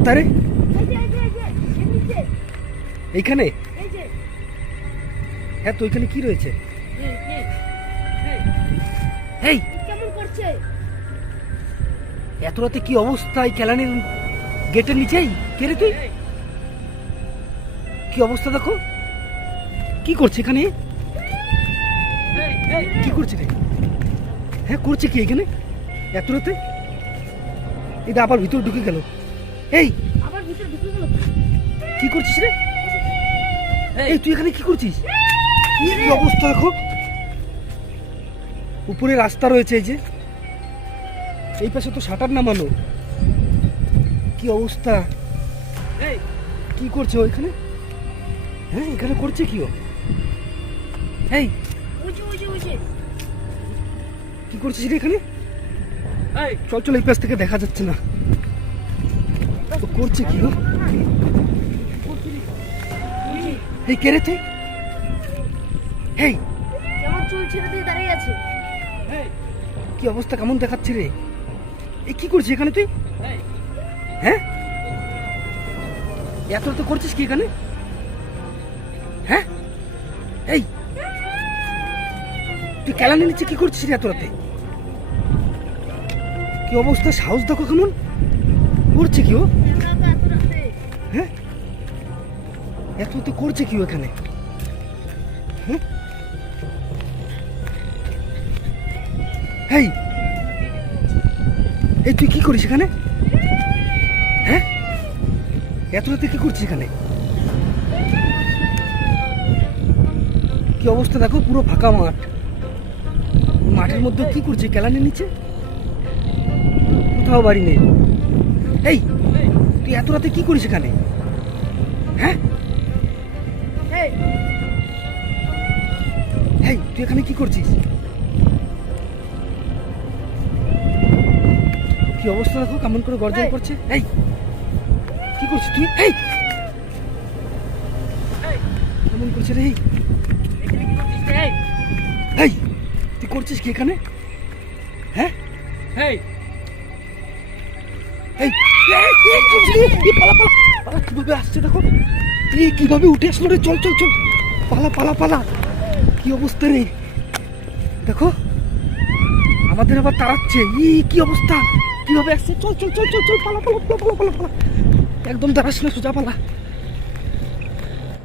কোথায় রে এই যে এই যে এই যে এর নিচে। এইখানে? হ্যাঁ তো ওইখানে কি রয়েছে? এই এত রাতে কি অবস্থা এই কেলানির গেটের নিচেই? কে রে তুই? কি অবস্থা দেখো? কি করছে এখানে? কি করছে রে? হ্যাঁ করছে কি এখানে? এত রাতে? এটা আবার ভিতরে ঢুকে গেল। এই! আবার ভিতরে ঢুকে গেল। কি করছিস রে? এই। তুই এখানে কি করছিস? কি অবস্থা দেখো উপরে রাস্তা রয়েছে এই যে। এই পাশে তো শাটার নামানো। কি অবস্থা? এই। কি করছে ও এখানে? হ্যাঁ এখানে করছে কি ও? এই। কি করছিস রে এখানে? চল চল এই পাশ থেকে দেখা যাচ্ছে না। ও করছে কি এই কে রে তুই? এই কেমন চুল ছেড়ে দিয়ে দাঁড়িয়ে আছে কি অবস্থা? কেমন দেখাচ্ছে রে? এই কি করছিস এখানে তুই? হ্যাঁ? এত তো করছিস কি এখানে? হ্যাঁ? এই! তুই কেলানি নিচে কি করছিস রে এত রাতে? কি অবস্থা? সাহস দেখো কেমন? করছে কি ও? হ্যাঁ? এত তো করছে কি এখানে? এই এই তুই কি করিস এখানে? হ্যাঁ? এত রাতে কি করছিস এখানে? কি অবস্থা দেখো, পুরো ফাঁকা মাঠ। মাঠের মধ্যে কি করছে? কেলানি নিচে? কোথাও বাড়ি নেই। এই তুই এত রাতে কি করিস এখানে? হ্যাঁ? এই তুই এখানে কি করছিস? কি অবস্থা দেখো কেমন করে গর্জন। করছে? এই কি করছিস তুই? এই! কেমন করছে রে এই? এই তুই করছিস কি এখানে? হ্যাঁ? এই। এই, কীভাবে উঠে আসলো রে? চল চল চল। পালা পালা পালা। কি অবস্থা রে? দেখো, আমাদের আবার তাড়াচ্ছে। ই, কি অবস্থা? কীভাবে আসছে? চল চল চল চল চল, পালা পালা পালা পালা পালা। একদম দাঁড়াস না সোজা পালা।